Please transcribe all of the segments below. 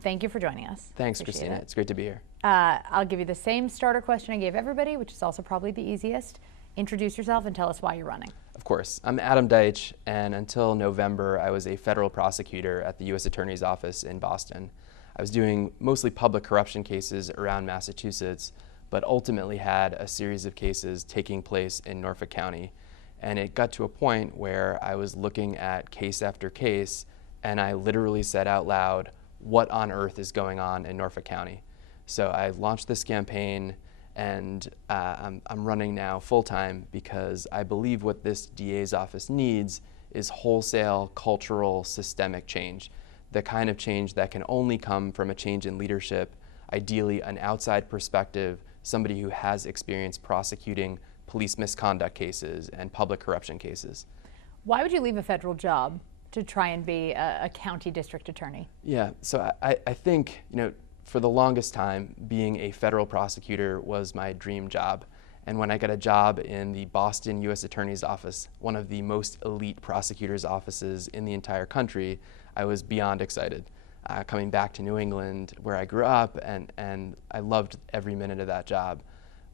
Thank you for joining us. Thanks, Kristina. It's great to be here. I'll give you the same starter question I gave everybody, which is also probably the easiest. Introduce yourself and tell us why you're running. Of course. I'm Adam Deitch, and until November, I was a federal prosecutor at the U.S. Attorney's Office in Boston. I was doing mostly public corruption cases around Massachusetts, but ultimately had a series of cases taking place in Norfolk County. And it got to a point where I was looking at case after case, and I literally said out loud, what on earth is going on in Norfolk County? So I launched this campaign, and I'm running now full-time because I believe what this DA's office needs is wholesale, cultural, systemic change. The kind of change that can only come from a change in leadership, ideally an outside perspective, somebody who has experience prosecuting police misconduct cases and public corruption cases. Why would you leave a federal job to try and be a county district attorney? Yeah, so I think, for the longest time, being a federal prosecutor was my dream job. And when I got a job in the Boston U.S. Attorney's Office, one of the most elite prosecutors' offices in the entire country, I was beyond excited. Coming back to New England, where I grew up, and I loved every minute of that job.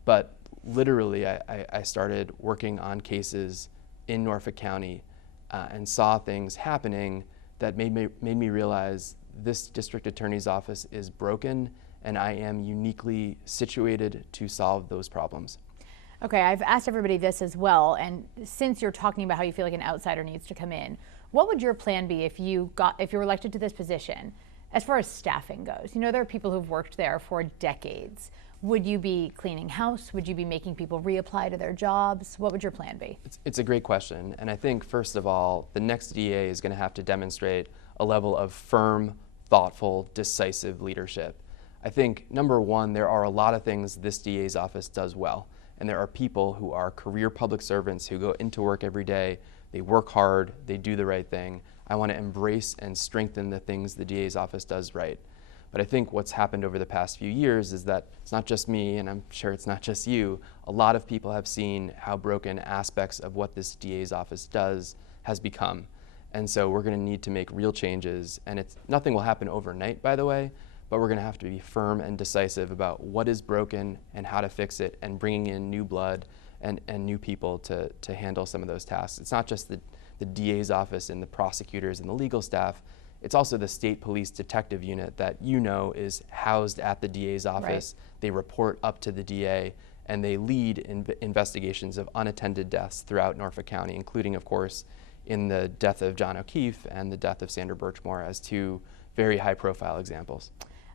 But literally, I started working on cases in Norfolk County and saw things happening that made me realize this district attorney's office is broken, and I am uniquely situated to solve those problems. Okay, I've asked everybody this as well, and since you're talking about how you feel like an outsider needs to come in, what would your plan be if you were elected to this position as far as staffing goes? There are people who've worked there for decades. Would you be cleaning house? Would you be making people reapply to their jobs? What would your plan be? It's a great question, and I think first of all, the next DA is going to have to demonstrate a level of firm, thoughtful, decisive leadership. I think, number one, there are a lot of things this DA's office does well, and there are people who are career public servants who go into work every day, they work hard, they do the right thing. I want to embrace and strengthen the things the DA's office does right. But I think what's happened over the past few years is that it's not just me, and I'm sure it's not just you, a lot of people have seen how broken aspects of what this DA's office does has become. And so we're going to need to make real changes, and nothing will happen overnight, by the way, but we're going to have to be firm and decisive about what is broken and how to fix it, and bringing in new blood and new people to handle some of those tasks. It's not just the DA's office and the prosecutors and the legal staff. It's also the state police detective unit that is housed at the DA's office. Right. They report up to the DA, and they lead investigations of unattended deaths throughout Norfolk County, including, of course, in the death of John O'Keefe and the death of Sandra Birchmore as two very high-profile examples.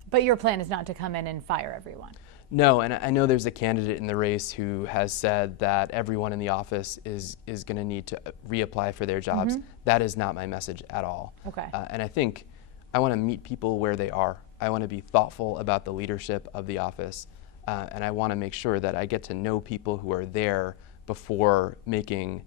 But your plan is not to come in and fire everyone. No, and I know there's a candidate in the race who has said that everyone in the office is going to need to reapply for their jobs. Mm-hmm. That is not my message at all. Okay. And I think I want to meet people where they are. I want to be thoughtful about the leadership of the office, and I want to make sure that I get to know people who are there before making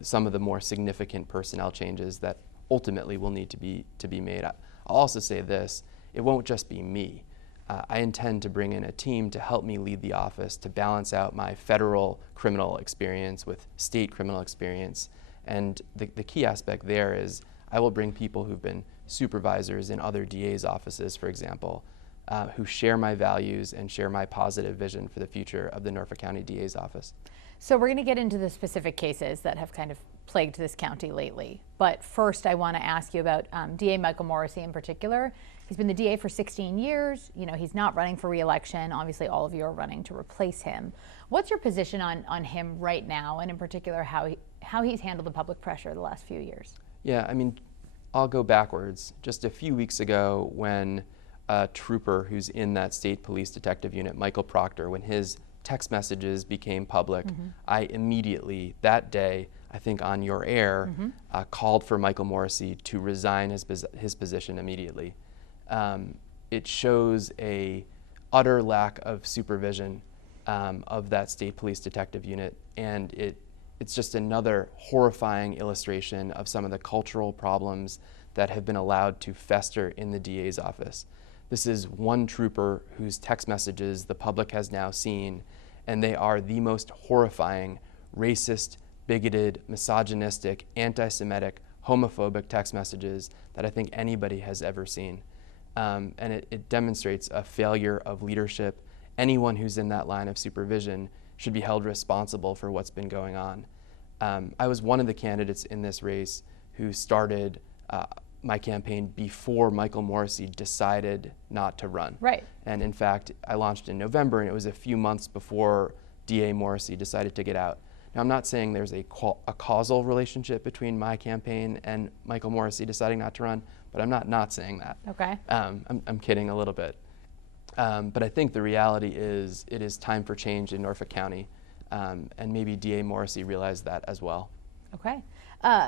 some of the more significant personnel changes that ultimately will need to be made. I'll also say this, it won't just be me. I intend to bring in a team to help me lead the office, to balance out my federal criminal experience with state criminal experience. And the key aspect there is I will bring people who've been supervisors in other DA's offices, for example, who share my values and share my positive vision for the future of the Norfolk County DA's office. So we're going to get into the specific cases that have kind of plagued this county lately. But first, I want to ask you about DA Michael Morrissey in particular. He's been the DA for 16 years. He's not running for re-election. Obviously, all of you are running to replace him. What's your position on him right now, and in particular, how he's handled the public pressure the last few years? Yeah, I'll go backwards. Just a few weeks ago, when a trooper who's in that state police detective unit, Michael Proctor, when his text messages became public, mm-hmm. I immediately, that day, I think on your air, mm-hmm. Called for Michael Morrissey to resign his position immediately. It shows a utter lack of supervision of that state police detective unit, and it's just another horrifying illustration of some of the cultural problems that have been allowed to fester in the DA's office. This is one trooper whose text messages the public has now seen, and they are the most horrifying, racist, bigoted, misogynistic, anti-Semitic, homophobic text messages that I think anybody has ever seen. and it demonstrates a failure of leadership. Anyone who's in that line of supervision should be held responsible for what's been going on. I was one of the candidates in this race who started my campaign before Michael Morrissey decided not to run. Right. And in fact, I launched in November, and it was a few months before DA Morrissey decided to get out. Now, I'm not saying there's a causal relationship between my campaign and Michael Morrissey deciding not to run, but I'm not saying that. Okay. I'm kidding a little bit. But I think the reality is it is time for change in Norfolk County, and maybe DA Morrissey realized that as well. Okay.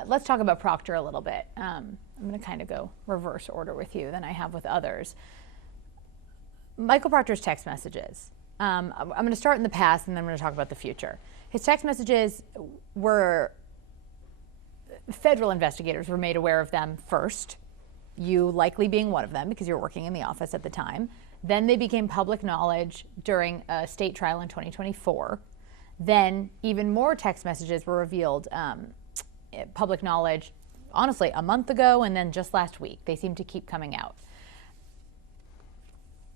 Let's talk about Proctor a little bit. I'm going to kind of go reverse order with you than I have with others. Michael Proctor's text messages. I'm going to start in the past, and then I'm going to talk about the future. His text messages were, federal investigators were made aware of them first, you likely being one of them because you're working in the office at the time. Then they became public knowledge during a state trial in 2024. Then even more text messages were revealed public knowledge, honestly, a month ago and then just last week. They seem to keep coming out.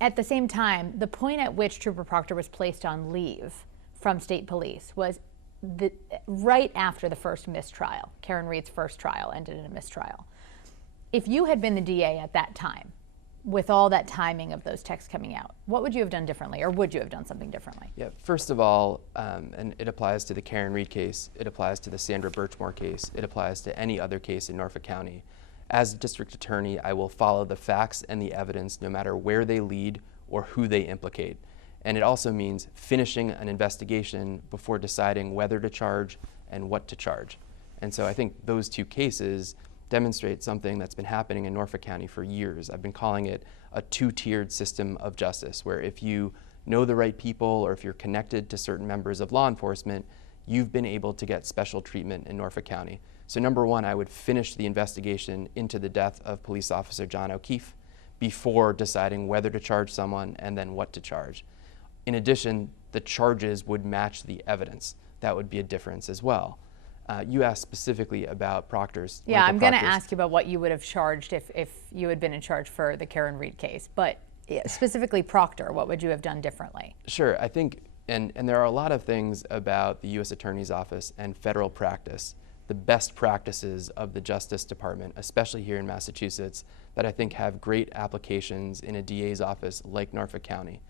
At the same time, the point at which Trooper Proctor was placed on leave from state police was right after the first mistrial. Karen Reed's first trial ended in a mistrial. If you had been the DA at that time, with all that timing of those texts coming out, what would you have done differently, or would you have done something differently? Yeah, first of all, and it applies to the Karen Reed case, it applies to the Sandra Birchmore case, it applies to any other case in Norfolk County. As district attorney, I will follow the facts and the evidence no matter where they lead or who they implicate. And it also means finishing an investigation before deciding whether to charge and what to charge. And so I think those two cases demonstrate something that's been happening in Norfolk County for years. I've been calling it a two-tiered system of justice, where if you know the right people or if you're connected to certain members of law enforcement, you've been able to get special treatment in Norfolk County. So number one, I would finish the investigation into the death of police officer John O'Keefe before deciding whether to charge someone and then what to charge. In addition, the charges would match the evidence. That would be a difference as well. You asked specifically about Proctor's. Yeah, I'm going to ask you about what you would have charged if you had been in charge for the Karen Reed case. But specifically Proctor, what would you have done differently? Sure. I think, and there are a lot of things about the U.S. Attorney's Office and federal practice, the best practices of the Justice Department, especially here in Massachusetts, that I think have great applications in a DA's office like Norfolk County.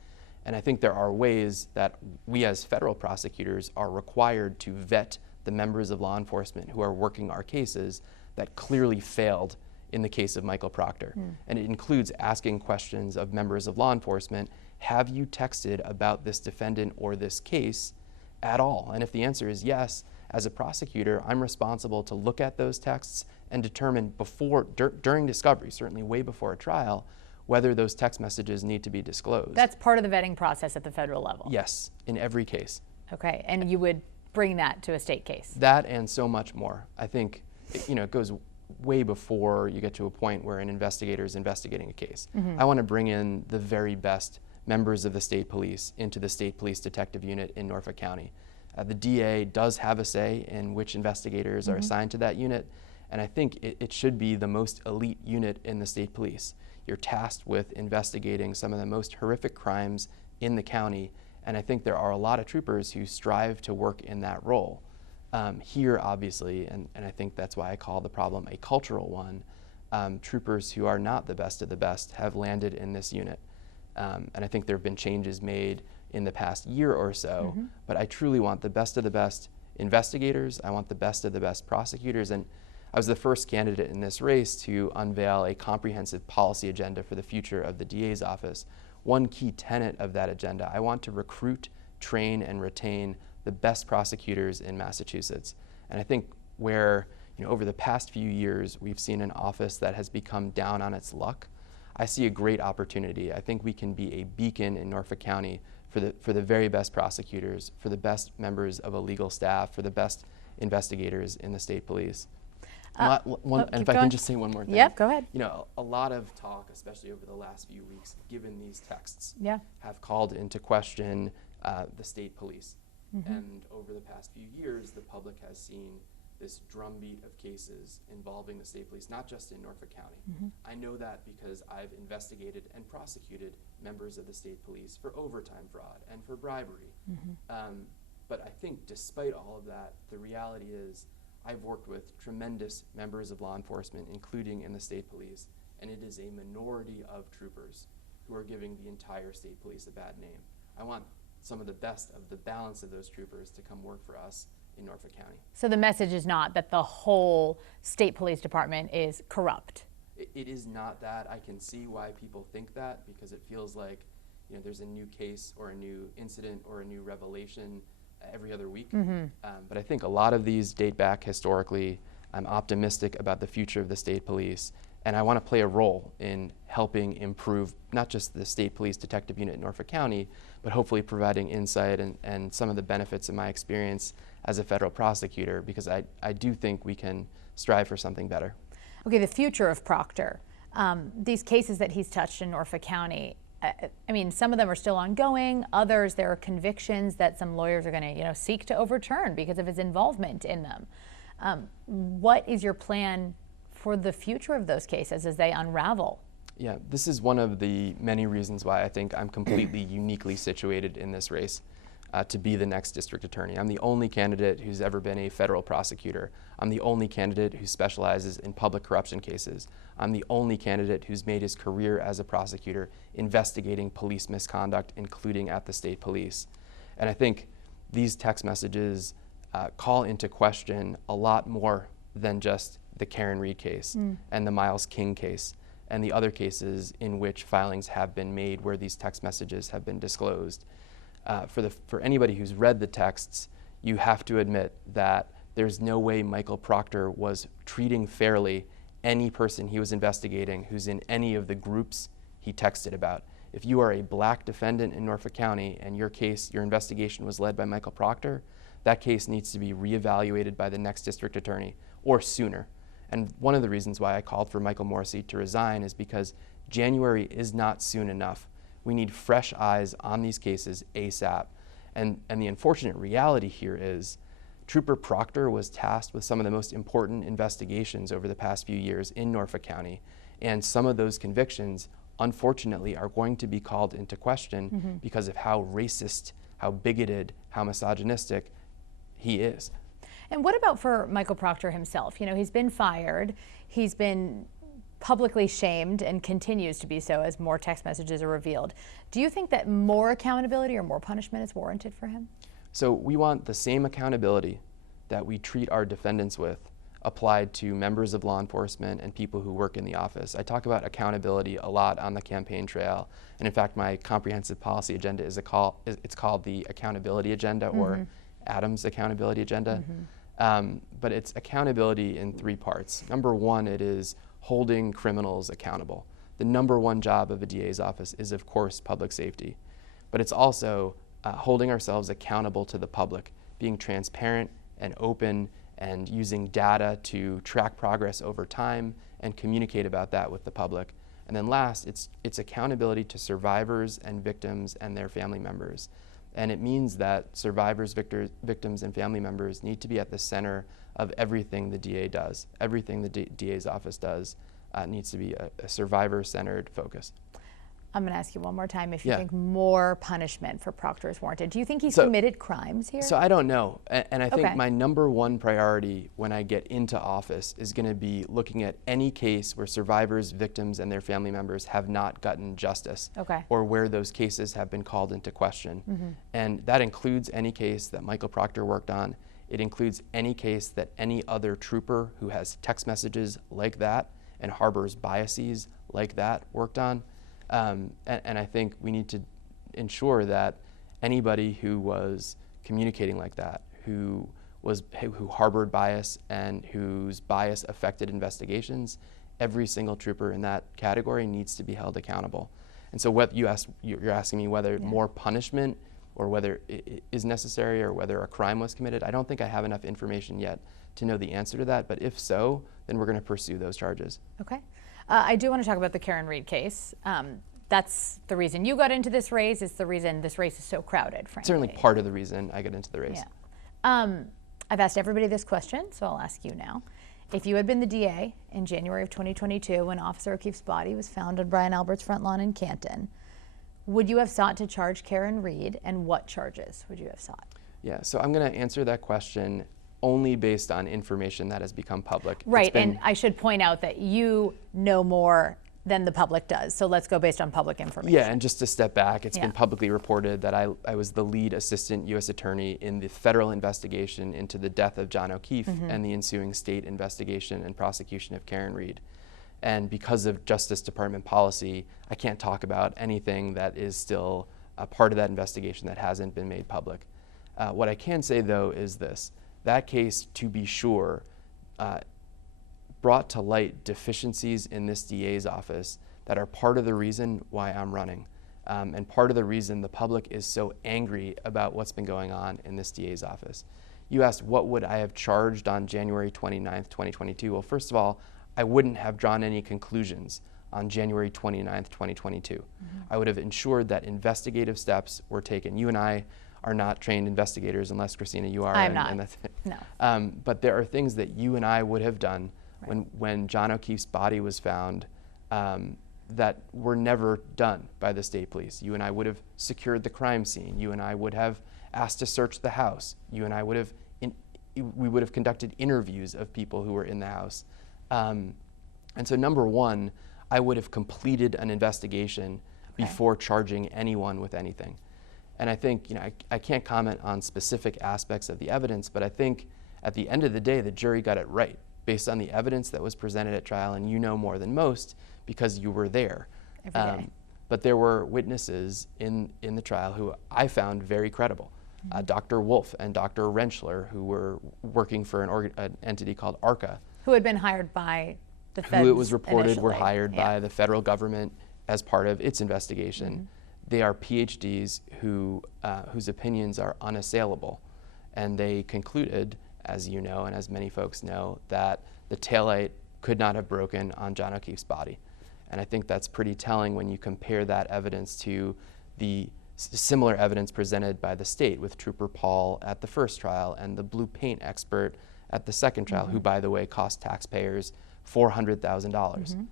And I think there are ways that we as federal prosecutors are required to vet the members of law enforcement who are working our cases that clearly failed in the case of Michael Proctor. And it includes asking questions of members of law enforcement, have you texted about this defendant or this case at all? And if the answer is yes, as a prosecutor, I'm responsible to look at those texts and determine during discovery, certainly way before a trial, whether those text messages need to be disclosed. That's part of the vetting process at the federal level? Yes, in every case. Okay, and you would bring that to a state case? That and so much more. I think it goes way before you get to a point where an investigator is investigating a case. I want to bring in the very best members of the state police into the state police detective unit in Norfolk County. The DA does have a say in which investigators are assigned to that unit, and I think it should be the most elite unit in the state police. You're tasked with investigating some of the most horrific crimes in the county, and I think there are a lot of troopers who strive to work in that role. Here, obviously, and I think that's why I call the problem a cultural one, troopers who are not the best of the best have landed in this unit. And I think there have been changes made in the past year or so, but I truly want the best of the best investigators. I want the best of the best prosecutors. And I was the first candidate in this race to unveil a comprehensive policy agenda for the future of the DA's office. One key tenet of that agenda, I want to recruit, train, and retain the best prosecutors in Massachusetts. And I think where, over the past few years, we've seen an office that has become down on its luck, I see a great opportunity. I think we can be a beacon in Norfolk County for the very best prosecutors, for the best members of a legal staff, for the best investigators in the state police. And if I can just say one more thing. Yep, go ahead. A lot of talk, especially over the last few weeks, given these texts, Yeah. have called into question the state police. And over the past few years, the public has seen this drumbeat of cases involving the state police, not just in Norfolk County. I know that because I've investigated and prosecuted members of the state police for overtime fraud and for bribery. But I think despite all of that, the reality is I've worked with tremendous members of law enforcement, including in the state police, and it is a minority of troopers who are giving the entire state police a bad name. I want some of the best of the balance of those troopers to come work for us in Norfolk County. So the message is not that the whole state police department is corrupt. It is not that. I can see why people think that, because it feels like, you know, there's a new case or a new incident or a new revelation every other week. But I think a lot of these date back historically. I'm optimistic about the future of the state police, and I want to play a role in helping improve not just the state police detective unit in Norfolk County, but hopefully providing insight and some of the benefits of my experience as a federal prosecutor, because I do think we can strive for something better. Okay, the future of Proctor. These cases that he's touched in Norfolk County, I mean, some of them are still ongoing. Others, there are convictions that some lawyers are going to, seek to overturn because of his involvement in them. What is your plan for the future of those cases as they unravel? Yeah, this is one of the many reasons why I think I'm completely uniquely situated in this race to be the next district attorney. I'm the only candidate who's ever been a federal prosecutor. I'm the only candidate who specializes in public corruption cases. I'm the only candidate who's made his career as a prosecutor investigating police misconduct, including at the state police. And I think these text messages call into question a lot more than just the Karen Reed case and the Miles King case and the other cases in which filings have been made where these text messages have been disclosed. For anybody who's read the texts, you have to admit that there's no way Michael Proctor was treating fairly any person he was investigating who's in any of the groups he texted about. If you are a black defendant in Norfolk County and your investigation was led by Michael Proctor, that case needs to be reevaluated by the next district attorney or sooner. And one of the reasons why I called for Michael Morrissey to resign is because January is not soon enough. We need fresh eyes on these cases ASAP. And the unfortunate reality here is Trooper Proctor was tasked with some of the most important investigations over the past few years in Norfolk County. And some of those convictions, unfortunately, are going to be called into question because of how racist, how bigoted, how misogynistic he is. And what about for Michael Proctor himself? He's been fired, he's been publicly shamed and continues to be so as more text messages are revealed. Do you think that more accountability or more punishment is warranted for him? So we want the same accountability that we treat our defendants with applied to members of law enforcement and people who work in the office. I talk about accountability a lot on the campaign trail, and in fact my comprehensive policy agenda it's called the accountability agenda or Adams accountability agenda. But it's accountability in three parts. Number one, it is holding criminals accountable. The number one job of a DA's office is, of course, public safety. But it's also holding ourselves accountable to the public, being transparent and open and using data to track progress over time and communicate about that with the public. And then last, it's accountability to survivors and victims and their family members. And it means that survivors, victims, and family members need to be at the center of everything the DA does. Everything the DA's office does needs to be a survivor-centered focus. I'm going to ask you one more time if you think more punishment for Proctor is warranted. Do you think he's committed crimes here? So I don't know. And I think my number one priority when I get into office is going to be looking at any case where survivors, victims, and their family members have not gotten justice or where those cases have been called into question. And that includes any case that Michael Proctor worked on. It includes any case that any other trooper who has text messages like that and harbors biases like that worked on. And I think we need to ensure that anybody who was communicating like that, who harbored bias and whose bias affected investigations, every single trooper in that category needs to be held accountable. And so you're asking me whether more punishment or whether it is necessary or whether a crime was committed. I don't think I have enough information yet to know the answer to that, but if so, then we're going to pursue those charges. Okay. I do want to talk about the Karen Reed case. That's the reason you got into this race. It's the reason this race is so crowded, frankly. Certainly part of the reason I got into the race. Yeah. I've asked everybody this question, so I'll ask you now. If you had been the DA in January of 2022 when Officer O'Keefe's body was found on Brian Albert's front lawn in Canton, would you have sought to charge Karen Reed, and what charges would you have sought? Yeah, so I'm going to answer that question only based on information that has become public. Right, and I should point out that you know more than the public does, so let's go based on public information. Yeah, and just to step back, it's been publicly reported that I was the lead assistant U.S. attorney in the federal investigation into the death of John O'Keefe and the ensuing state investigation and prosecution of Karen Reed. And because of Justice Department policy, I can't talk about anything that is still a part of that investigation that hasn't been made public. What I can say, though, is this. That case, to be sure, brought to light deficiencies in this DA's office that are part of the reason why I'm running, and part of the reason the public is so angry about what's been going on in this DA's office. You asked, what would I have charged on January 29th, 2022? Well, first of all, I wouldn't have drawn any conclusions on January 29th, 2022. I would have ensured that investigative steps were taken. You and I are not trained investigators, unless, Kristina, you are. I'm not. And that's it. No. But there are things that you and I would have done when John O'Keefe's body was found that were never done by the state police. You and I would have secured the crime scene. You and I would have asked to search the house. You and I would have, we would have conducted interviews of people who were in the house. And so number one, I would have completed an investigation before charging anyone with anything. And I think, I can't comment on specific aspects of the evidence, but I think at the end of the day, the jury got it right based on the evidence that was presented at trial, and you know more than most because you were there. Every day. But there were witnesses in the trial who I found very credible. Dr. Wolf and Dr. Rentschler, who were working for an entity called ARCA. Who had been hired by the feds Who it was reported initially. were hired by the federal government as part of its investigation. They are PhDs whose opinions are unassailable. And they concluded, as you know and as many folks know, that the taillight could not have broken on John O'Keefe's body. And I think that's pretty telling when you compare that evidence to the similar evidence presented by the state with Trooper Paul at the first trial and the blue paint expert at the second trial, who, by the way, cost taxpayers $400,000.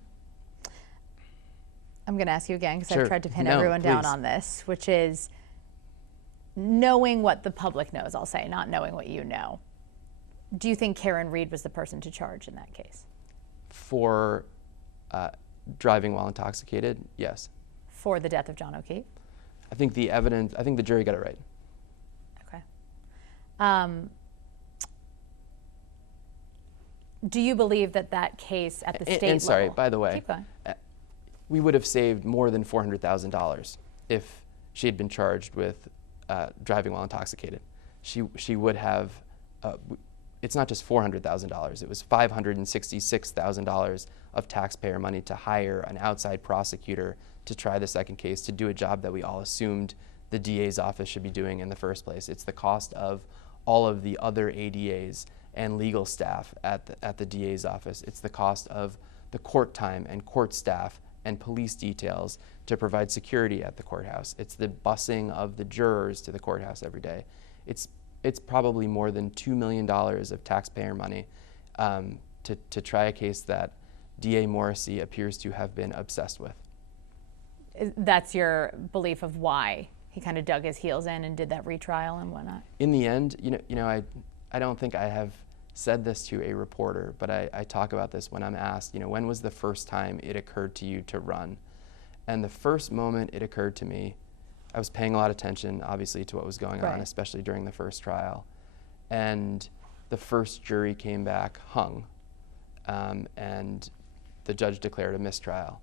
I'm going to ask you again because Sure. I've tried to pin No, everyone down please. on this, which is knowing what the public knows, I'll say, not knowing what you know. Do you think Karen Reed was the person to charge in that case? For driving while intoxicated, yes. For the death of John O'Keefe? I think the jury got it right. Okay. Do you believe that case at the state level? And sorry, by the way, keep going. We would have saved more than $400,000 if she had been charged with driving while intoxicated. She would have, it's not just $400,000, it was $566,000 of taxpayer money to hire an outside prosecutor to try the second case, to do a job that we all assumed the DA's office should be doing in the first place. It's the cost of all of the other ADAs and legal staff at the DA's office. It's the cost of the court time and court staff and police details to provide security at the courthouse. It's the busing of the jurors to the courthouse every day. It's probably more than $2 million of taxpayer money to try a case that DA Morrisy appears to have been obsessed with. That's your belief of why he kind of dug his heels in and did that retrial and whatnot? In the end, I don't think I have said this to a reporter, but I talk about this when I'm asked, when was the first time it occurred to you to run? And the first moment it occurred to me, I was paying a lot of attention, obviously, to what was going on, especially during the first trial. And the first jury came back hung, and the judge declared a mistrial.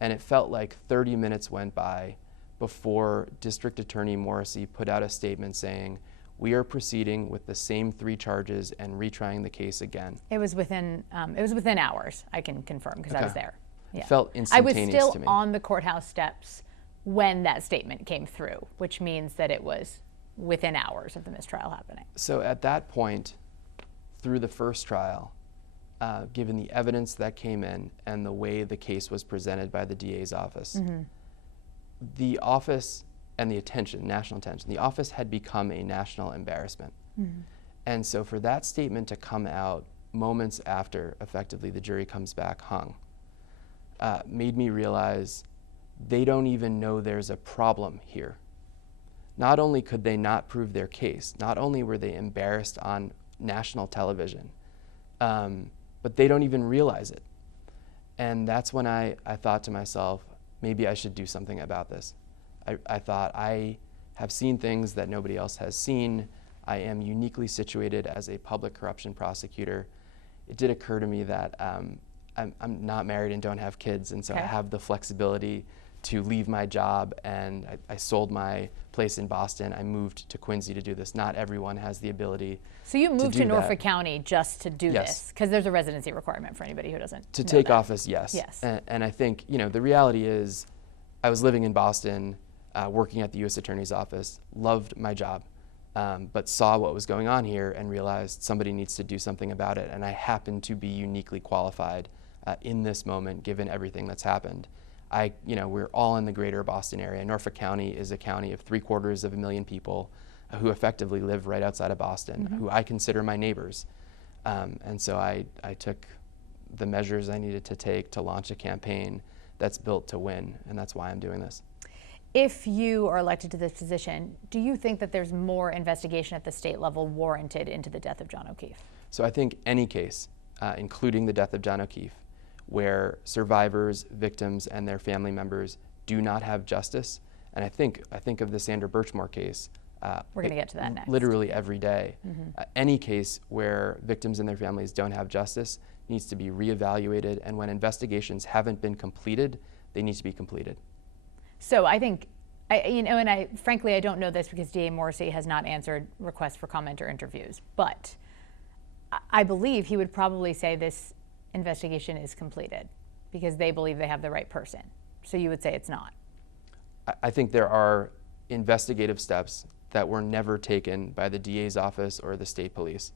And it felt like 30 minutes went by before District Attorney Morrisy put out a statement saying, we are proceeding with the same 3 charges and retrying the case again. It was within hours, I can confirm, because I was there. Yeah. It felt instantaneous to me. I was still on the courthouse steps when that statement came through, which means that it was within hours of the mistrial happening. So at that point, through the first trial, given the evidence that came in and the way the case was presented by the DA's office, the office and the attention, national attention, the office had become a national embarrassment. And so for that statement to come out moments after effectively the jury comes back hung, made me realize they don't even know there's a problem here. Not only could they not prove their case, not only were they embarrassed on national television, but they don't even realize it. And that's when I thought to myself, maybe I should do something about this. I thought, I have seen things that nobody else has seen. I am uniquely situated as a public corruption prosecutor. It did occur to me that I'm not married and don't have kids, and so I have the flexibility to leave my job, and I sold my place in Boston. I moved to Quincy to do this. Not everyone has the ability. So you moved to Norfolk that. County just to do this, because there's a residency requirement for anybody who doesn't to know take that. office, yes. Yes. And I think, you know, the reality is I was living in Boston, working at the U.S. Attorney's Office, loved my job, but saw what was going on here and realized somebody needs to do something about it. And I happen to be uniquely qualified in this moment, given everything that's happened. We're all in the greater Boston area. Norfolk County is a county of 750,000 people who effectively live right outside of Boston, who I consider my neighbors. And so I took the measures I needed to take to launch a campaign that's built to win, and that's why I'm doing this. If you are elected to this position, do you think that there's more investigation at the state level warranted into the death of John O'Keefe? So I think any case, including the death of John O'Keefe, where survivors, victims, and their family members do not have justice, and I think of the Sandra Birchmore case. We're going to get to that next. Literally every day. Any case where victims and their families don't have justice needs to be reevaluated, and when investigations haven't been completed, they need to be completed. So I think, frankly, I don't know this because DA Morrisy has not answered requests for comment or interviews, but I believe he would probably say this investigation is completed because they believe they have the right person. So you would say it's not. I think there are investigative steps that were never taken by the DA's office or the state police.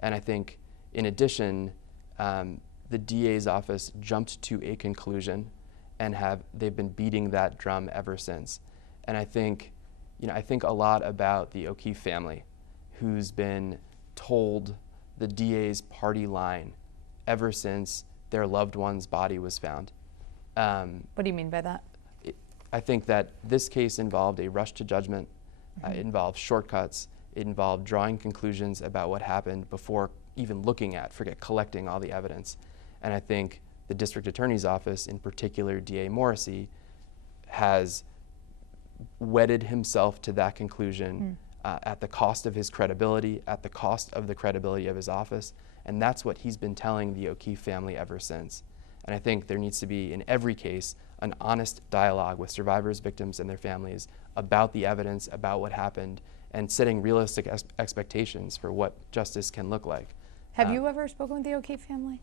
And I think, in addition, the DA's office jumped to a conclusion, and they've been beating that drum ever since. And I think a lot about the O'Keefe family, who's been told the DA's party line ever since their loved one's body was found. What do you mean by that? I think that this case involved a rush to judgment. It involved shortcuts. It involved drawing conclusions about what happened before even collecting all the evidence. And I think the district attorney's office, in particular DA Morrissey, has wedded himself to that conclusion at the cost of his credibility, at the cost of the credibility of his office. And that's what he's been telling the O'Keefe family ever since. And I think there needs to be, in every case, an honest dialogue with survivors, victims, and their families about the evidence, about what happened, and setting realistic expectations for what justice can look like. Have you ever spoken with the O'Keefe family?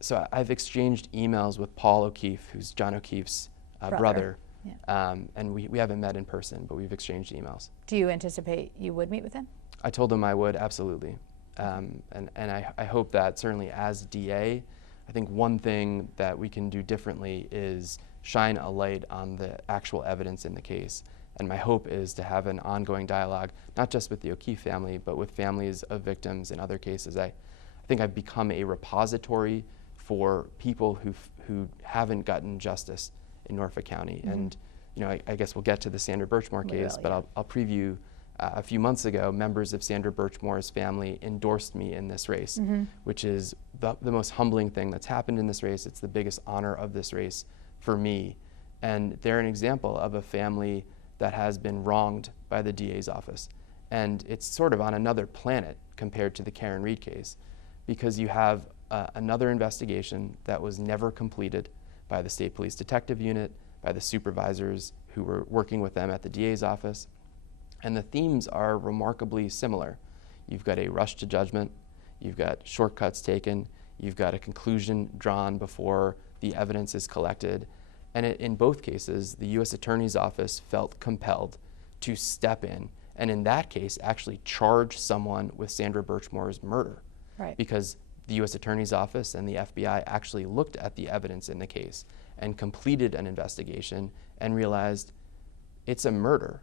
So I've exchanged emails with Paul O'Keefe, who's John O'Keefe's brother. Yeah. And we haven't met in person, but we've exchanged emails. Do you anticipate you would meet with him? I told him I would, absolutely. And I hope that certainly as DA, I think one thing that we can do differently is shine a light on the actual evidence in the case. And my hope is to have an ongoing dialogue, not just with the O'Keefe family, but with families of victims in other cases. I think I've become a repository for people who haven't gotten justice in Norfolk County. And I guess we'll get to the Sandra Birchmore case, but I'll preview. A few months ago, members of Sandra Birchmore's family endorsed me in this race, which is the most humbling thing that's happened in this race. It's the biggest honor of this race for me. And they're an example of a family that has been wronged by the DA's office. And it's sort of on another planet compared to the Karen Reed case, because you have another investigation that was never completed by the state police detective unit, by the supervisors who were working with them at the DA's office. And the themes are remarkably similar. You've got a rush to judgment, you've got shortcuts taken, you've got a conclusion drawn before the evidence is collected. And in both cases, the U.S. Attorney's Office felt compelled to step in, and in that case, actually charge someone with Sandra Birchmore's murder. Right. Because the U.S. Attorney's Office and the FBI actually looked at the evidence in the case and completed an investigation and realized it's a murder,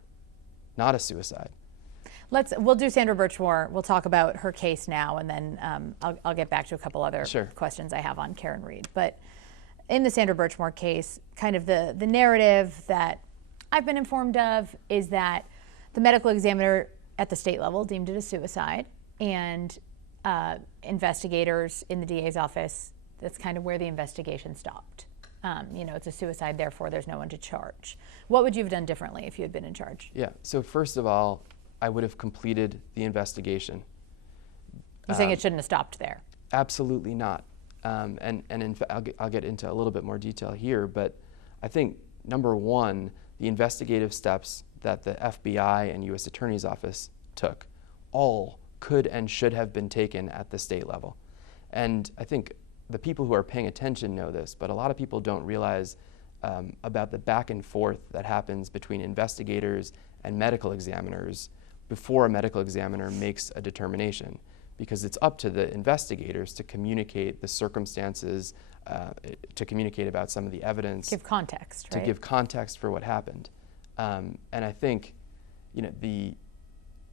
not a suicide. We'll do Sandra Birchmore. We'll talk about her case now, and then I'll get back to a couple other questions I have on Karen Reed. But in the Sandra Birchmore case, kind of the narrative that I've been informed of is that the medical examiner at the state level deemed it a suicide, and investigators in the DA's office, that's kind of where the investigation stopped. It's a suicide, therefore there's no one to charge. What would you have done differently if you had been in charge? Yeah, so first of all, I would have completed the investigation. You're saying it shouldn't have stopped there? Absolutely not. And in fact, I'll get into a little bit more detail here, but I think, number one, the investigative steps that the FBI and U.S. Attorney's Office took all could and should have been taken at the state level. And I think the people who are paying attention know this, but a lot of people don't realize about the back and forth that happens between investigators and medical examiners before a medical examiner makes a determination, because it's up to the investigators to communicate the circumstances, to communicate about some of the evidence. Give context, right? To give context for what happened. And I think,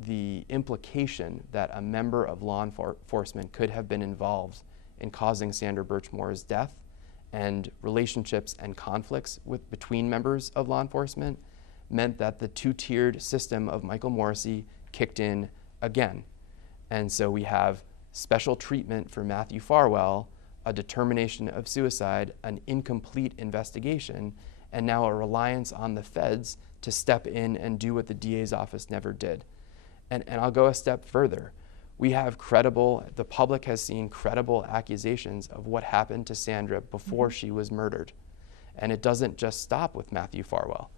the implication that a member of law enforcement could have been involved in causing Sandra Birchmore's death, and relationships and conflicts between members of law enforcement, meant that the two-tiered system of Michael Morrissey kicked in again. And so we have special treatment for Matthew Farwell, a determination of suicide, an incomplete investigation, and now a reliance on the feds to step in and do what the DA's office never did. And I'll go a step further. We have the public has seen credible accusations of what happened to Sandra before she was murdered. And it doesn't just stop with Matthew Farwell.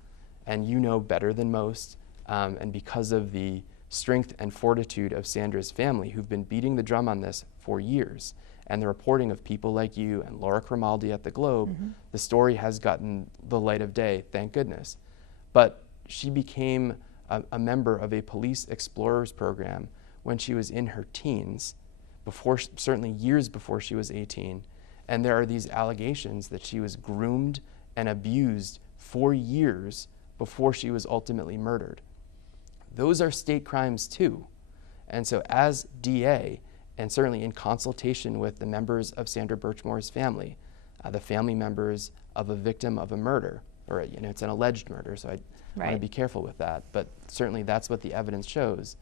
And you know better than most, and because of the strength and fortitude of Sandra's family, who've been beating the drum on this for years, and the reporting of people like you and Laura Cromaldi at the Globe, the story has gotten the light of day, thank goodness. But she became a member of a police explorers program when she was in her teens, certainly years before she was 18, and there are these allegations that she was groomed and abused for years before she was ultimately murdered. Those are state crimes too. And so as DA, and certainly in consultation with the members of Sandra Birchmore's family, the family members of a victim of a murder, or it's an alleged murder, so I want to be careful with that, but certainly that's what the evidence shows.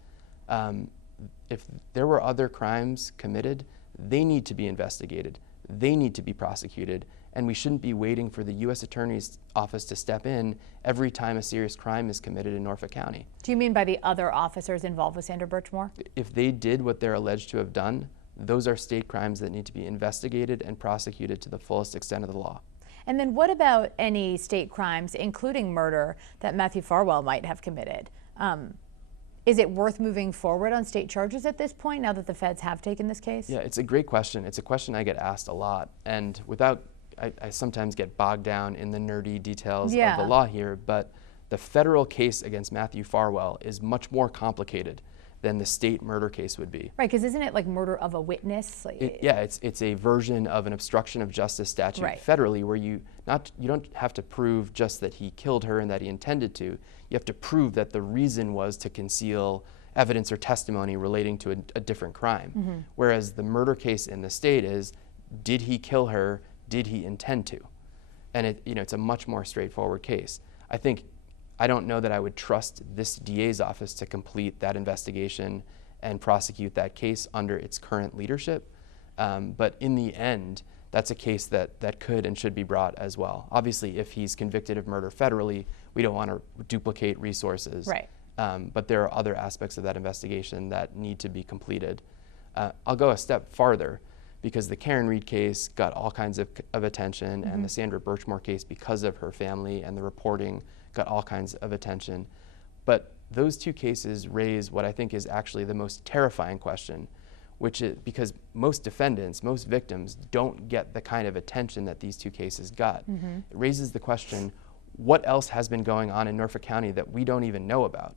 If there were other crimes committed, they need to be investigated, they need to be prosecuted, and we shouldn't be waiting for the U.S. Attorney's Office to step in every time a serious crime is committed in Norfolk County. Do you mean by the other officers involved with Sandra Birchmore? If they did what they're alleged to have done, those are state crimes that need to be investigated and prosecuted to the fullest extent of the law. And then what about any state crimes, including murder, that Matthew Farwell might have committed? Is it worth moving forward on state charges at this point, now that the feds have taken this case? Yeah, it's a great question. It's a question I get asked a lot. And I sometimes get bogged down in the nerdy details of the law here, but the federal case against Matthew Farwell is much more complicated than the state murder case would be. Right, because isn't it like murder of a witness? It's a version of an obstruction of justice statute federally, where you don't have to prove just that he killed her and that he intended to. You have to prove that the reason was to conceal evidence or testimony relating to a different crime. Whereas the murder case in the state is, did he kill her? Did he intend to? And it's a much more straightforward case. I don't know that I would trust this DA's office to complete that investigation and prosecute that case under its current leadership. But in the end, that's a case that could and should be brought as well. Obviously, if he's convicted of murder federally, we don't want to duplicate resources. Right. But there are other aspects of that investigation that need to be completed. I'll go a step farther, because the Karen Reed case got all kinds of attention, and the Sandra Birchmore case, because of her family and the reporting, got all kinds of attention. But those two cases raise what I think is actually the most terrifying question, which is because most defendants, most victims, don't get the kind of attention that these two cases got. It raises the question, what else has been going on in Norfolk County that we don't even know about?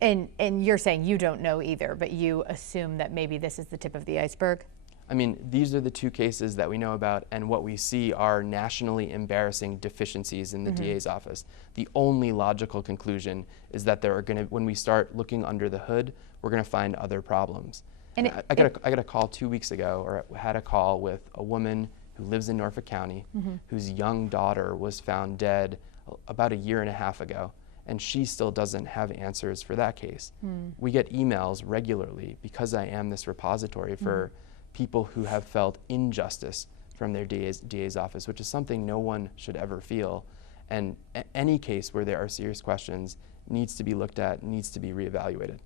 And you're saying you don't know either, but you assume that maybe this is the tip of the iceberg? I mean, these are the two cases that we know about, and what we see are nationally embarrassing deficiencies in the DA's office. The only logical conclusion is that there are going to, when we start looking under the hood, we're going to find other problems. And I got a call 2 weeks ago, or had a call with a woman who lives in Norfolk County, whose young daughter was found dead about 1.5 years ago, and she still doesn't have answers for that case. We get emails regularly, because I am this repository for people who have felt injustice from their DA's office, which is something no one should ever feel. And any case where there are serious questions needs to be looked at, needs to be reevaluated.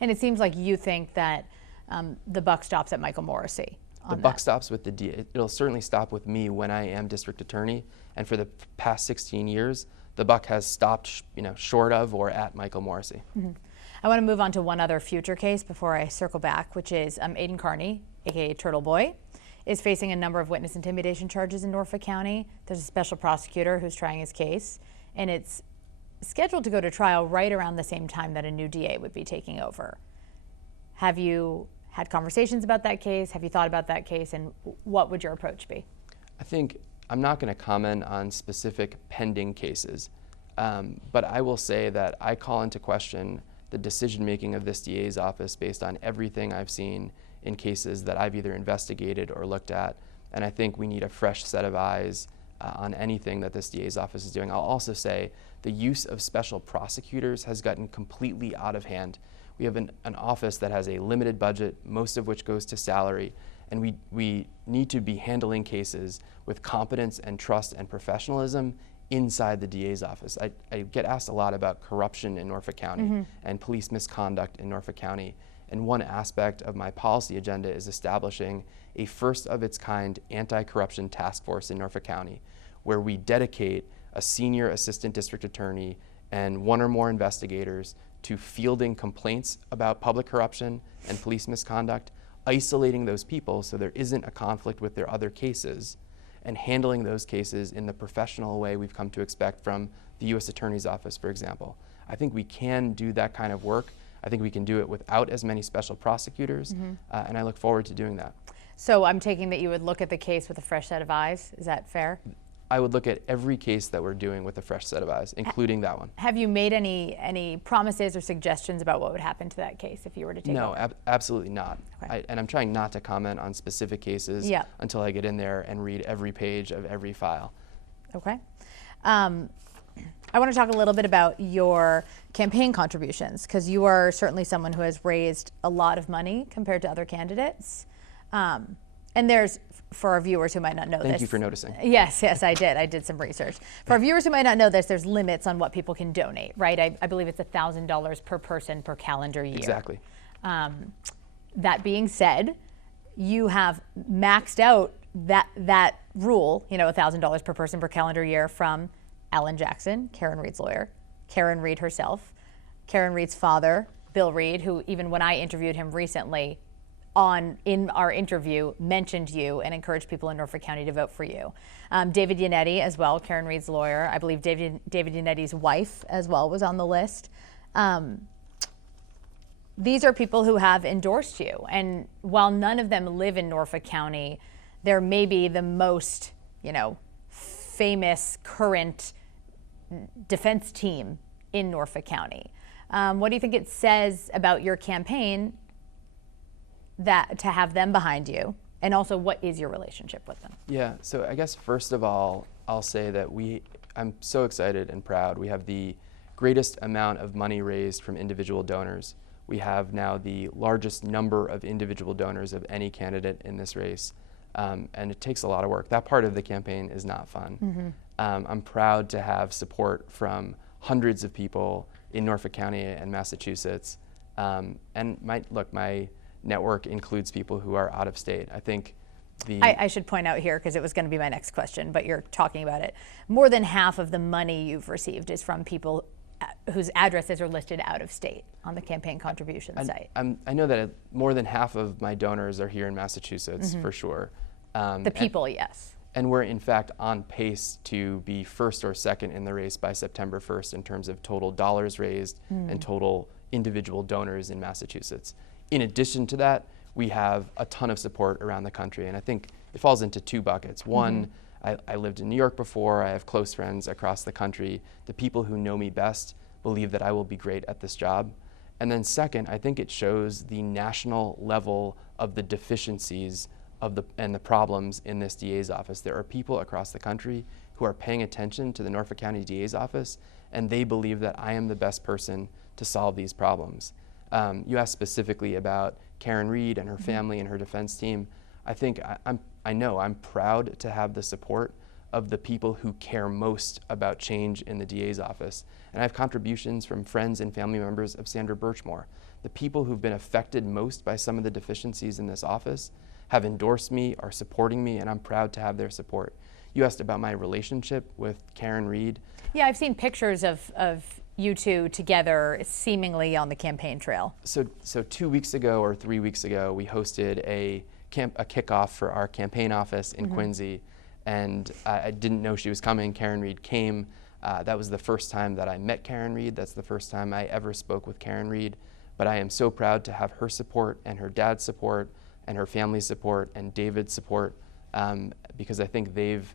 And it seems like you think that the buck stops at Michael Morrissey. The buck stops with the DA. It'll certainly stop with me when I am district attorney, and for the past 16 years, the buck has stopped, short of or at Michael Morrissey. I want to move on to one other future case before I circle back, which is Aiden Carney, aka Turtleboy, is facing a number of witness intimidation charges in Norfolk County. There's a special prosecutor who's trying his case, and it's scheduled to go to trial right around the same time that a new DA would be taking over. Have you had conversations about that case? Have you thought about that case, and what would your approach be? I think I'm not going to comment on specific pending cases, but I will say that I call into question the decision-making of this DA's office based on everything I've seen in cases that I've either investigated or looked at, and I think we need a fresh set of eyes on anything that this DA's office is doing. I'll also say the use of special prosecutors has gotten completely out of hand. We have an office that has a limited budget, most of which goes to salary, and we need to be handling cases with competence and trust and professionalism inside the DA's office. I get asked a lot about corruption in Norfolk County and police misconduct in Norfolk County, and one aspect of my policy agenda is establishing a first-of-its-kind anti-corruption task force in Norfolk County, where we dedicate a senior assistant district attorney and one or more investigators to fielding complaints about public corruption and police misconduct, isolating those people so there isn't a conflict with their other cases, and handling those cases in the professional way we've come to expect from the U.S. Attorney's Office, for example. I think we can do that kind of work. I think we can do it without as many special prosecutors, and I look forward to doing that. So I'm taking that you would look at the case with a fresh set of eyes. Is that fair? I would look at every case that we're doing with a fresh set of eyes, including that one. Have you made any promises or suggestions about what would happen to that case if you were to take over? No, absolutely not. Okay. And I'm trying not to comment on specific cases until I get in there and read every page of every file. Okay. I want to talk a little bit about your campaign contributions, because you are certainly someone who has raised a lot of money compared to other candidates. And there's, for our viewers who might not know this. Thank you for noticing. Yes, I did. I did some research. For our viewers who might not know this, there's limits on what people can donate, right? I believe it's $1,000 per person per calendar year. Exactly. That being said, you have maxed out that rule, $1,000 per person per calendar year, from Alan Jackson, Karen Reed's lawyer, Karen Reed herself, Karen Reed's father, Bill Reed, who even when I interviewed him recently, in our interview, mentioned you and encouraged people in Norfolk County to vote for you. David Yannetti as well, Karen Reed's lawyer. I believe David Yannetti's wife as well was on the list. These are people who have endorsed you, and while none of them live in Norfolk County, they're maybe the most, famous current defense team in Norfolk County. What do you think it says about your campaign that to have them behind you, and also what is your relationship with them? Yeah, so I guess first of all, I'll say that I'm so excited and proud. We have the greatest amount of money raised from individual donors. We have now the largest number of individual donors of any candidate in this race, and it takes a lot of work. That part of the campaign is not fun. I'm proud to have support from hundreds of people in Norfolk County and Massachusetts, and my network includes people who are out of state. I think I should point out here, because it was going to be my next question, but you're talking about it. More than half of the money you've received is from people whose addresses are listed out of state on the campaign contribution site. I know that more than half of my donors are here in Massachusetts, for sure. The people, yes. And we're in fact on pace to be first or second in the race by September 1st in terms of total dollars raised and total individual donors in Massachusetts. In addition to that, we have a ton of support around the country. And I think it falls into two buckets. One, I lived in New York before. I have close friends across the country. The people who know me best believe that I will be great at this job. And then second, I think it shows the national level of the deficiencies and the problems in this DA's office. There are people across the country who are paying attention to the Norfolk County DA's office, and they believe that I am the best person to solve these problems. You asked specifically about Karen Reed and her family and her defense team. I think I know I'm proud to have the support of the people who care most about change in the DA's office. And I have contributions from friends and family members of Sandra Birchmore. The people who've been affected most by some of the deficiencies in this office have endorsed me, are supporting me, and I'm proud to have their support. You asked about my relationship with Karen Reed. Yeah, I've seen pictures of you two together seemingly on the campaign trail. So 2 weeks ago or 3 weeks ago, we hosted a kickoff for our campaign office in Quincy, and I didn't know she was coming. Karen Reed came. That was the first time that I met Karen Reed. That's the first time I ever spoke with Karen Reed. But I am so proud to have her support and her dad's support and her family's support and David's support, because I think they've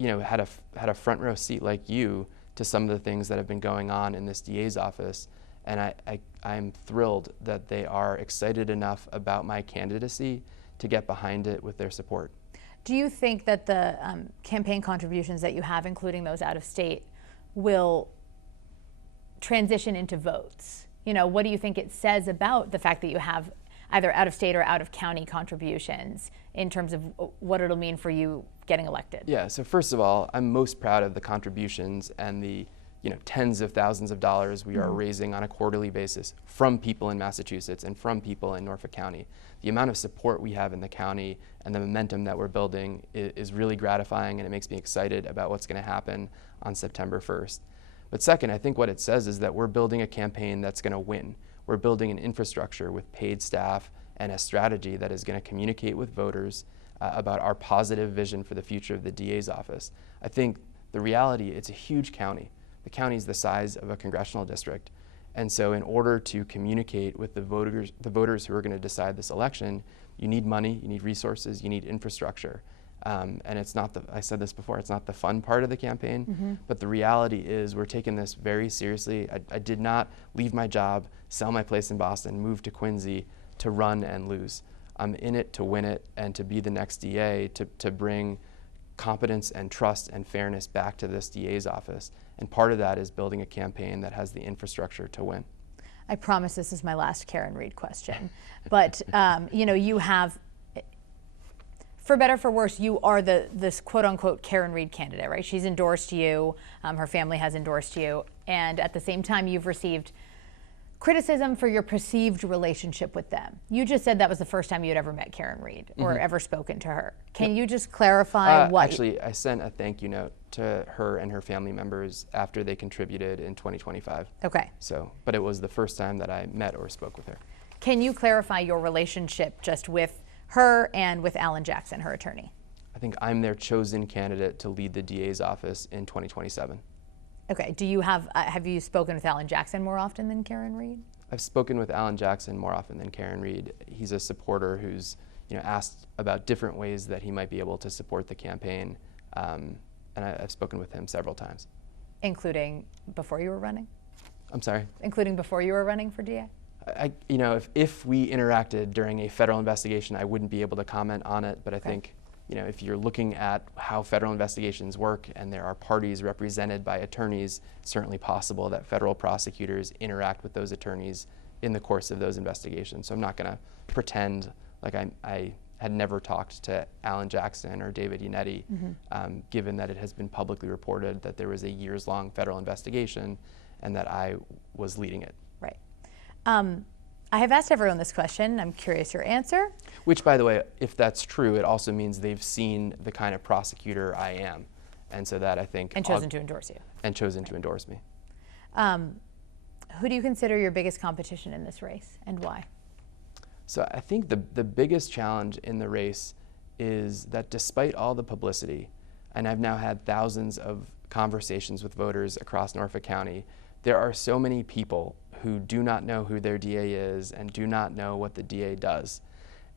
had a front row seat like you to some of the things that have been going on in this DA's office. And I'm thrilled that they are excited enough about my candidacy to get behind it with their support. Do you think that the campaign contributions that you have, including those out of state, will transition into votes? What do you think it says about the fact that you have either out of state or out of county contributions in terms of what it'll mean for you getting elected? Yeah, so first of all, I'm most proud of the contributions and the tens of thousands of dollars we are raising on a quarterly basis from people in Massachusetts and from people in Norfolk County. The amount of support we have in the county and the momentum that we're building is really gratifying, and it makes me excited about what's going to happen on September 1st. But second, I think what it says is that we're building a campaign that's going to win. We're building an infrastructure with paid staff and a strategy that is going to communicate with voters about our positive vision for the future of the DA's office. I think the reality, it's a huge county. The county is the size of a congressional district. And so in order to communicate with the voters who are going to decide this election, you need money, you need resources, you need infrastructure. And it's not I said this before, it's not the fun part of the campaign, but the reality is we're taking this very seriously. I did not leave my job, sell my place in Boston, move to Quincy to run and lose. I'm in it to win it and to be the next DA, to bring competence and trust and fairness back to this DA's office. And part of that is building a campaign that has the infrastructure to win. I promise this is my last Karen Reed question, but you have, for better for worse, you are this quote unquote Karen Reed candidate, right? She's endorsed you, her family has endorsed you, and at the same time you've received criticism for your perceived relationship with them. You just said that was the first time you had ever met Karen Reed or ever spoken to her. Can you just clarify what? Actually, I sent a thank you note to her and her family members after they contributed in 2025. Okay. But it was the first time that I met or spoke with her. Can you clarify your relationship just with her and with Alan Jackson, her attorney? I think I'm their chosen candidate to lead the DA's office in 2027. Okay. Have you spoken with Alan Jackson more often than Karen Reed? I've spoken with Alan Jackson more often than Karen Reed. He's a supporter who's asked about different ways that he might be able to support the campaign, and I've spoken with him several times. Including before you were running? I'm sorry? Including before you were running for DA? If we interacted during a federal investigation, I wouldn't be able to comment on it, but I think if you're looking at how federal investigations work and there are parties represented by attorneys, it's certainly possible that federal prosecutors interact with those attorneys in the course of those investigations. So I'm not going to pretend like I had never talked to Alan Jackson or David Yannetti, given that it has been publicly reported that there was a years-long federal investigation and that I was leading it. Right. I have asked everyone this question. I'm curious your answer. Which, by the way, if that's true, it also means they've seen the kind of prosecutor I am. And so that I think... And chosen to endorse you. And chosen to endorse me. Who do you consider your biggest competition in this race and why? So I think the biggest challenge in the race is that despite all the publicity, and I've now had thousands of conversations with voters across Norfolk County, there are so many people who do not know who their DA is and do not know what the DA does.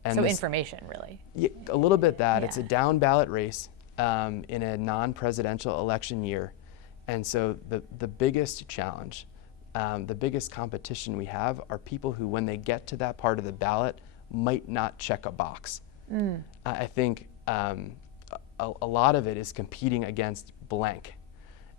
And so information, really. Yeah, a little bit that. Yeah. It's a down ballot race in a non-presidential election year. And so the biggest challenge, the biggest competition we have are people who, when they get to that part of the ballot, might not check a box. I think a lot of it is competing against blank.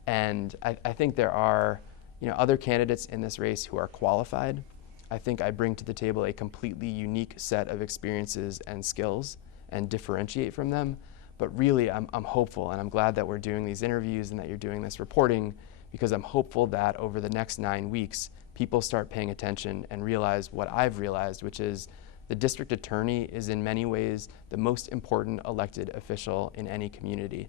And I think there are other candidates in this race who are qualified. I think I bring to the table a completely unique set of experiences and skills and differentiate from them. But really, I'm hopeful, and I'm glad that we're doing these interviews and that you're doing this reporting, because I'm hopeful that over the next 9 weeks, people start paying attention and realize what I've realized, which is the district attorney is in many ways the most important elected official in any community.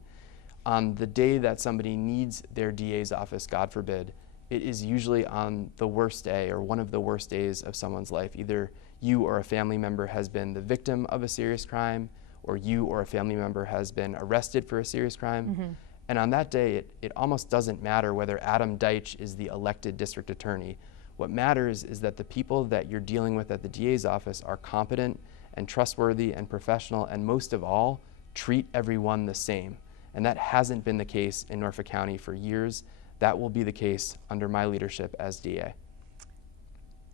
On the day that somebody needs their DA's office, God forbid, it is usually on the worst day or one of the worst days of someone's life. Either you or a family member has been the victim of a serious crime, or you or a family member has been arrested for a serious crime. And on that day, it almost doesn't matter whether Adam Deitch is the elected district attorney. What matters is that the people that you're dealing with at the DA's office are competent and trustworthy and professional, and most of all, treat everyone the same. And that hasn't been the case in Norfolk County for years. That will be the case under my leadership as DA.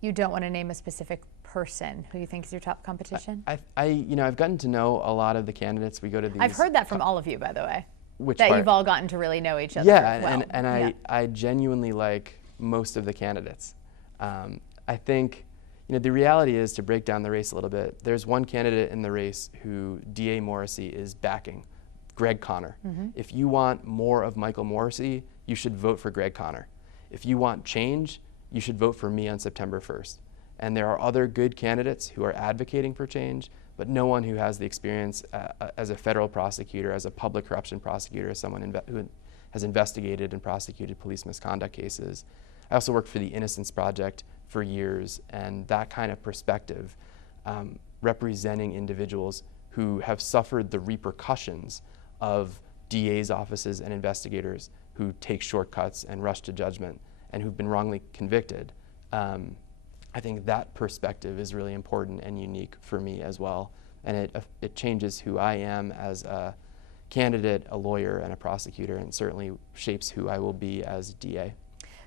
You don't want to name a specific person who you think is your top competition? I've gotten to know a lot of the candidates. We go to these. I've heard that from all of you, by the way. Which that part? You've all gotten to really know each other. Yeah, well. and I genuinely like most of the candidates. I think, the reality is, to break down the race a little bit, there's one candidate in the race who DA Morrissey is backing, Greg Conner. If you want more of Michael Morrissey, you should vote for Greg Conner. If you want change, you should vote for me on September 1st. And there are other good candidates who are advocating for change, but no one who has the experience as a federal prosecutor, as a public corruption prosecutor, as someone who has investigated and prosecuted police misconduct cases. I also worked for the Innocence Project for years, and that kind of perspective, representing individuals who have suffered the repercussions of DA's offices and investigators who take shortcuts and rush to judgment and who've been wrongly convicted. I think that perspective is really important and unique for me as well. And it changes who I am as a candidate, a lawyer, and a prosecutor, and certainly shapes who I will be as DA.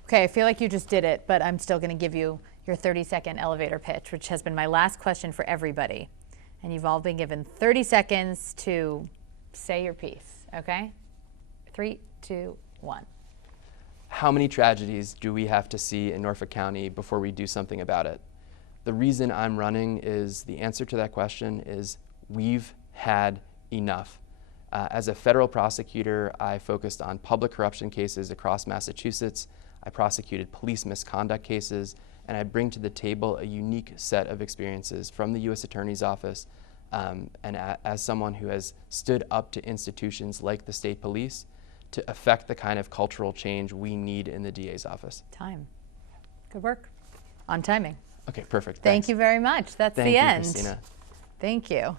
Okay, I feel like you just did it, but I'm still going to give you your 30-second elevator pitch, which has been my last question for everybody. And you've all been given 30 seconds to say your piece, okay? 3, 2, 1. How many tragedies do we have to see in Norfolk County before we do something about it? The reason I'm running is, the answer to that question is, we've had enough. As a federal prosecutor, I focused on public corruption cases across Massachusetts. I prosecuted police misconduct cases, and I bring to the table a unique set of experiences from the U.S. Attorney's Office, and as someone who has stood up to institutions like the state police to affect the kind of cultural change we need in the DA's office. Time. Good work. On timing. Okay, perfect. Thank you very much. That's the end. Thank you, Kristina. Thank you.